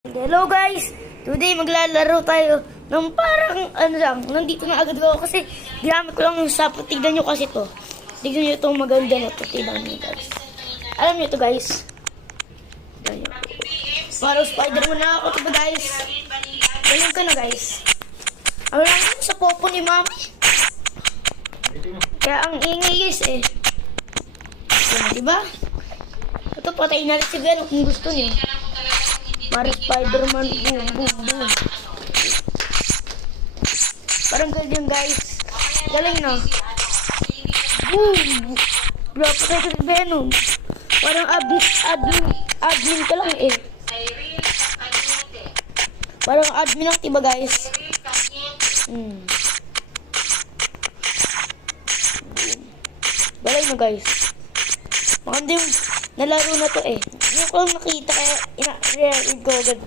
Hello guys! Today maglalaro tayo ng parang ano lang, nandito na agad ako kasi ginamit ko lang yung sapo. Tignan nyo kasi to. Tignan nyo itong maganda na to. Tignan nyo guys. Alam nyo to guys. Tignan nyo. Parang Spider-Man na ako to guys. Ganyan ka na guys. Ano lang yun sa popo ni mami. Kaya ang ingay guys eh. Yan, diba? Ito patayin natin si Venom kung gusto niyo. Mario Spider-Man, boom, boom, boom. Parang ganyan guys. Galing na. Boom! Bro, patay sa Venom. Parang admin ka lang eh. Parang admin lang, diba guys? Galing na guys. Maganda yung nalaro na to eh. Hindi ko lang nakita kaya ina-read ko agad.